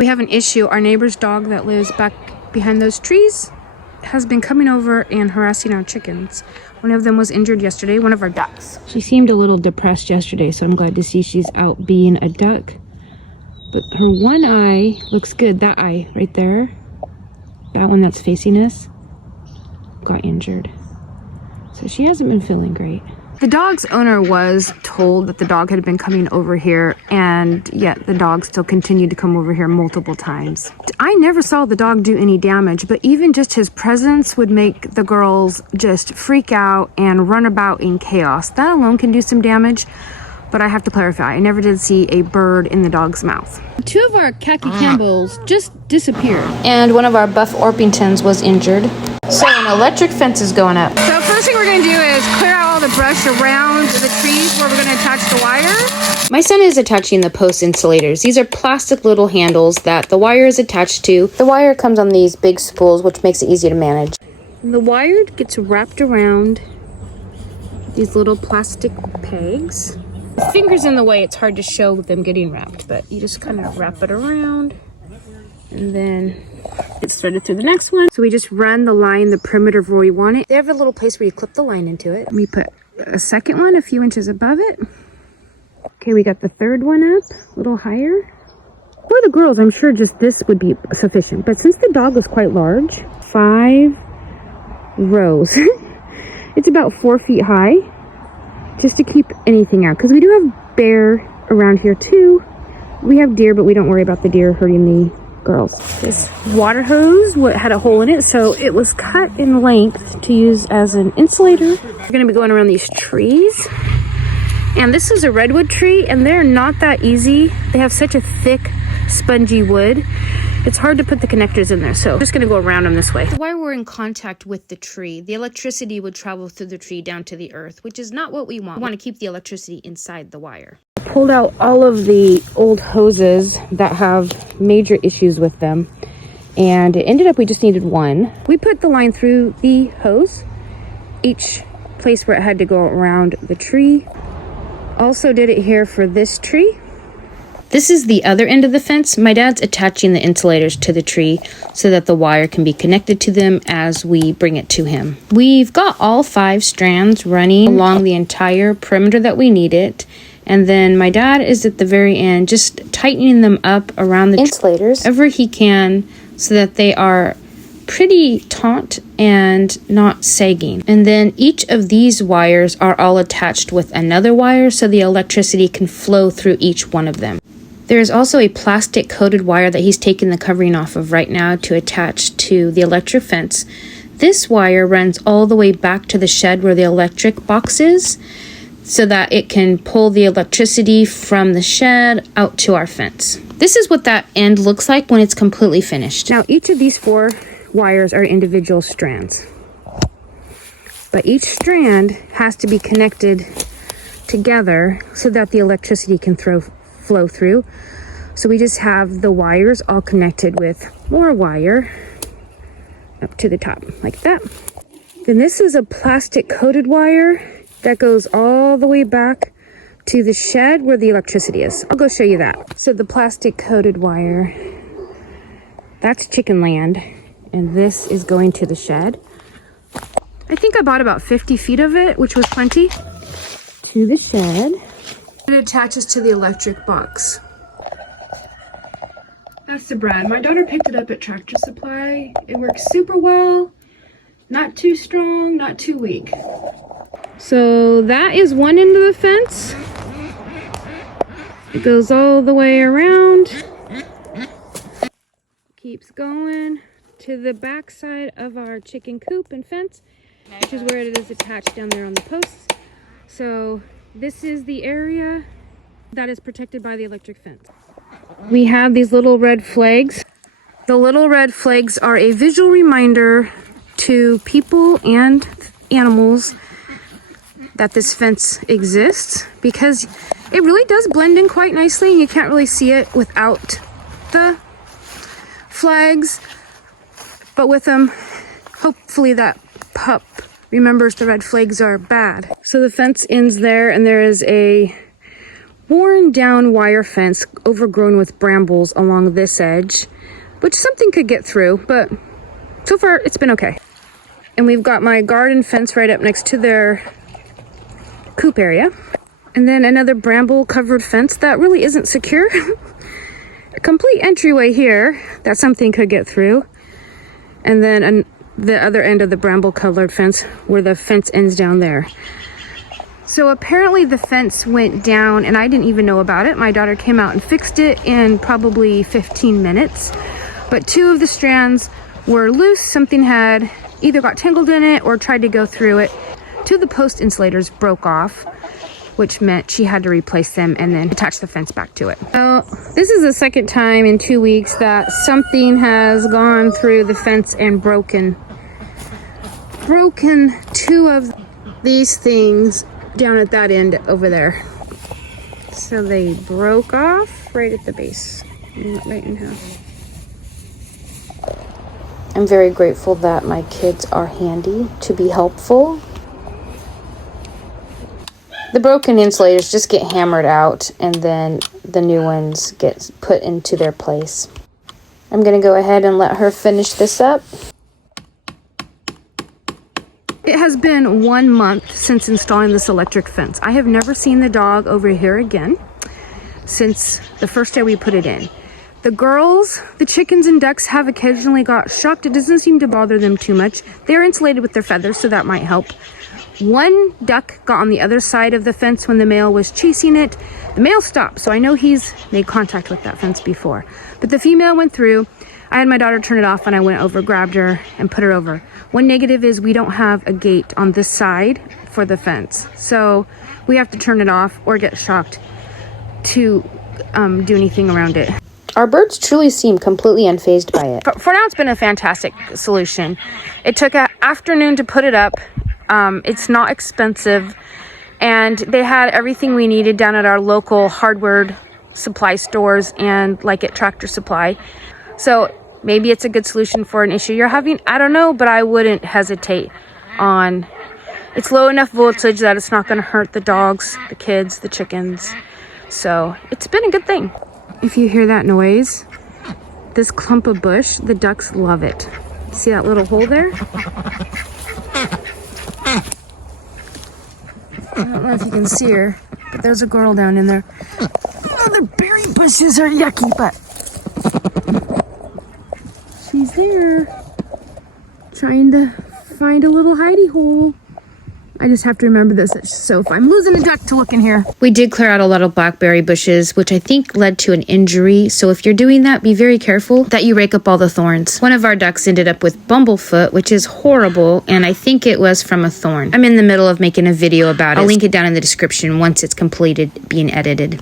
We have an issue. Our neighbor's dog that lives back behind those trees has been coming over and harassing our chickens. One of them was injured yesterday, one of our ducks. She seemed a little depressed yesterday, so I'm glad to see she's out being a duck. But her one eye looks good. That eye right there, that one that's facing us, got injured. So she hasn't been feeling great. The dog's owner was told that the dog had been coming over here, and yet the dog still continued to come over here multiple times. I never saw the dog do any damage, but even just his presence would make the girls just freak out and run about in chaos. That alone can do some damage, but I have to clarify, I never did see a bird in the dog's mouth. Two of our khaki Campbells just disappeared, and one of our buff Orpingtons was injured. So an electric fence is going up. So first thing we're gonna do is clear out all the brush around the trees where we're gonna attach the wire. My son is attaching the post insulators. These are plastic little handles that the wire is attached to. The wire comes on these big spools, which makes it easy to manage. The wire gets wrapped around these little plastic pegs. The finger's in the way, it's hard to show them getting wrapped, but you just kind of wrap it around and then get started through the next one. So we just run the line the perimeter of where we want it. They have a little place where you clip the line into it. We put a second one a few inches above it. Okay, we got the third one up a little higher. For the girls, I'm sure just this would be sufficient, but since the dog was quite large, 5 rows. It's about 4 feet high, just to keep anything out, because we do have bear around here too. We have deer, but we don't worry about the deer hurting the girls. This water hose had a hole in it, so it was cut in length to use as an insulator. We're going to be going around these trees, and this is a redwood tree, and they're not that easy. They have such a thick, spongy wood. It's hard to put the connectors in there, so I'm just going to go around them this way. While we're in contact with the tree, the electricity would travel through the tree down to the earth, which is not what we want. We want to keep the electricity inside the wire. Pulled out all of the old hoses that have major issues with them, and it ended up we just needed one. We put the line through the hose, each place where it had to go around the tree. Also did it here for this tree. This is the other end of the fence. My dad's attaching the insulators to the tree so that the wire can be connected to them as we bring it to him. We've got all 5 strands running along the entire perimeter that we need it. And then my dad is at the very end just tightening them up around the insulators wherever he can so that they are pretty taut and not sagging. And then each of these wires are all attached with another wire so the electricity can flow through each one of them. There is also a plastic coated wire that he's taking the covering off of right now to attach to the electric fence. This wire runs all the way back to the shed where the electric box is so that it can pull the electricity from the shed out to our fence. This is what that end looks like when it's completely finished. Now each of these 4 wires are individual strands, but each strand has to be connected together so that the electricity can flow through. So we just have the wires all connected with more wire up to the top like that. Then this is a plastic coated wire that goes all the way back to the shed where the electricity is. I'll go show you that. So the plastic coated wire, that's chicken land, and this is going to the shed. I think I bought about 50 feet of it, which was plenty. To the shed. It attaches to the electric box. That's the brand. My daughter picked it up at Tractor Supply. It works super well. Not too strong, not too weak. So that is one end of the fence. It goes all the way around. Keeps going to the back side of our chicken coop and fence, which is where it is attached down there on the posts. So this is the area that is protected by the electric fence. We have these little red flags. The little red flags are a visual reminder to people and animals that this fence exists, because it really does blend in quite nicely and you can't really see it without the flags. But with them, hopefully that pup remembers the red flags are bad. So the fence ends there, and there is a worn down wire fence overgrown with brambles along this edge, which something could get through, but so far it's been okay. And we've got my garden fence right up next to their coop area. And then another bramble covered fence that really isn't secure. A complete entryway here that something could get through. And then the other end of the bramble colored fence where the fence ends down there. So apparently the fence went down and I didn't even know about it. My daughter came out and fixed it in probably 15 minutes. But 2 of the strands were loose. Something had either got tangled in it or tried to go through it. 2 of the post insulators broke off, which meant she had to replace them and then attach the fence back to it. So this is the second time in 2 weeks that something has gone through the fence and broken 2 of these things down at that end over there. So they broke off right at the base, right in half. I'm very grateful that my kids are handy to be helpful. The broken insulators just get hammered out and then the new ones get put into their place. I'm gonna go ahead and let her finish this up. It has been 1 month since installing this electric fence. I have never seen the dog over here again since the first day we put it in. The girls, the chickens and ducks have occasionally got shocked. It doesn't seem to bother them too much. They're insulated with their feathers, so that might help. 1 duck got on the other side of the fence when the male was chasing it. The male stopped, so I know he's made contact with that fence before. But the female went through. I had my daughter turn it off and I went over, grabbed her and put her over. One negative is we don't have a gate on this side for the fence. So we have to turn it off or get shocked to do anything around it. Our birds truly seem completely unfazed by it. For now, it's been a fantastic solution. It took an afternoon to put it up. It's not expensive. And they had everything we needed down at our local hardware supply stores and like at Tractor Supply. So maybe it's a good solution for an issue you're having. I don't know, but I wouldn't hesitate on... It's low enough voltage that it's not going to hurt the dogs, the kids, the chickens. So it's been a good thing. If you hear that noise, this clump of bush, the ducks love it. See that little hole there? I don't know if you can see her, but there's a girl down in there. Oh, the berry bushes are yucky, but she's there trying to find a little hidey hole. I just have to remember this. So if I'm losing a duck to look in here. We did clear out a lot of blackberry bushes, which I think led to an injury. So if you're doing that, be very careful that you rake up all the thorns. One of our ducks ended up with bumblefoot, which is horrible. And I think it was from a thorn. I'm in the middle of making a video about it. I'll link it down in the description once it's completed being edited.